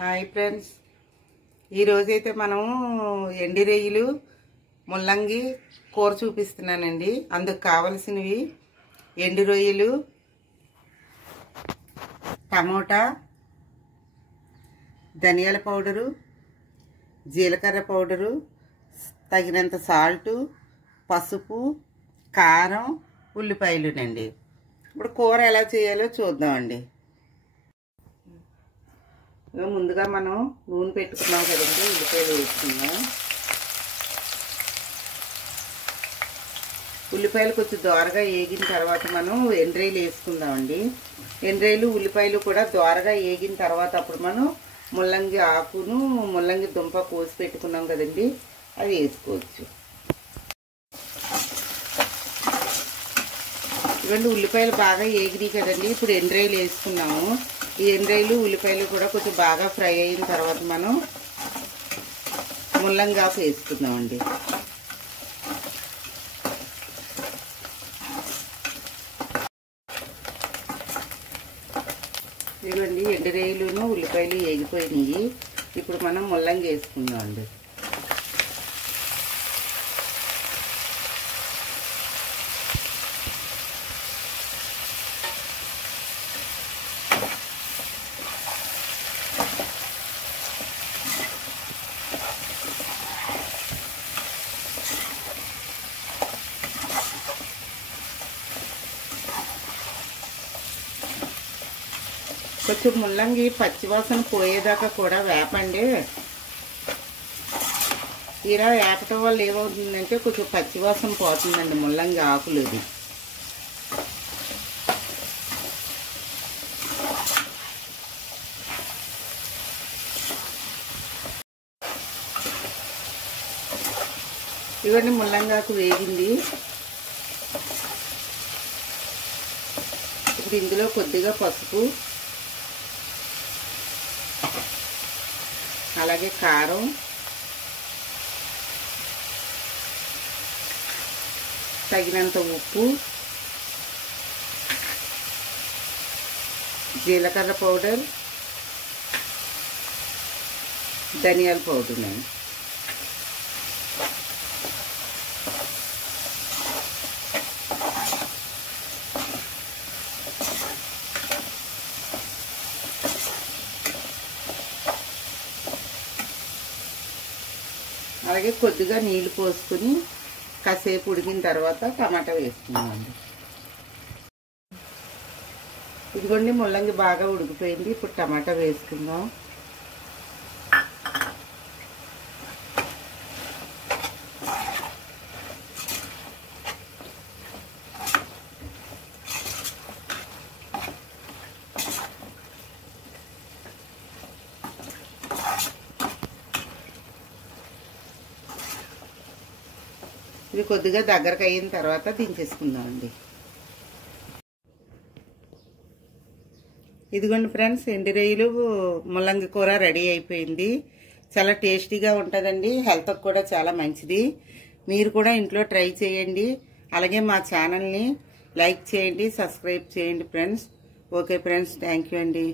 Hi friends, ఈరోజైతే మనం ఎండి రొయ్యలు ముల్లంగి కూర చూపిస్తున్నానండి. అందుకు కావలసినవి ఎండి రొయ్యలు, టమోటా, ధనియాల పౌడరు, జీలకర్ర పౌడరు, తగినంత సాల్టు, పసుపు, కారం, ఉల్లిపాయలునండి. ఇప్పుడు కూర ఎలా చేయాలో చూద్దామండి. ముందుగా మనం నూనె పెట్టుకున్నాం కదండి, ఉల్లిపాయలు వేసుకుందాం. ఉల్లిపాయలు కొంచెం దోరగా వేగిన తర్వాత మనం ఎండ్రాయిలు వేసుకుందామండి. ఎండ్రాయిలు ఉల్లిపాయలు కూడా దోరగా వేగిన తర్వాత అప్పుడు మనం ముల్లంగి ఆకును ముల్లంగి దుంప కోసి పెట్టుకున్నాం కదండి, అది వేసుకోవచ్చు. ఇవన్నీ ఉల్లిపాయలు బాగా వేగినాయి కదండి. ఇప్పుడు ఎండ్రాయిలు వేసుకున్నాము. ఈ ఎండ్రాయిలు ఉల్లిపాయలు కూడా కొంచెం బాగా ఫ్రై అయిన తర్వాత మనం ముల్లంగి ఆకు వేసుకుందామండి. ఇదిగోండి, ఎండురాయిలును ఉల్లిపాయలు వేగిపోయినాయి. ఇప్పుడు మనం ముల్లంగి వేసుకుందామండి. కొంచెం ముల్లంగి పచ్చివాసన పోయేదాకా కూడా వేపండి. ఇలా వేపటం వల్ల ఏమవుతుందంటే కొంచెం పచ్చివాసన పోతుందండి ముల్లంగి ఆకులది. ఇవన్నీ ముల్లంగి ఆకు వేగింది. ఇప్పుడు ఇందులో కొద్దిగా పసుపు, అలాగే కారం, తగినంత ఉప్పు, జీలకర్ర పౌడర్, ధనియాల పౌడర్ నేను అలాగే కొద్దిగా నీళ్ళు పోసుకుని కాసేపు ఉడికిన తర్వాత టమాటా వేసుకున్నామండి. ఇదిగోండి, ముల్లంగి బాగా ఉడికిపోయింది. ఇప్పుడు టమాటా వేసుకుందాం. ఇది కొద్దిగా దగ్గరకు అయిన తర్వాత దించేసుకుందామండి. ఇదిగోండి ఫ్రెండ్స్, ఎండు రొయ్యలు ముల్లంగి కూర రెడీ అయిపోయింది. చాలా టేస్టీగా ఉంటుందండి, హెల్త్కి కూడా చాలా మంచిది. మీరు కూడా ఇంట్లో ట్రై చేయండి. అలాగే మా ఛానల్ని లైక్ చేయండి, సబ్స్క్రైబ్ చేయండి friends. Okay friends, thank you అండి.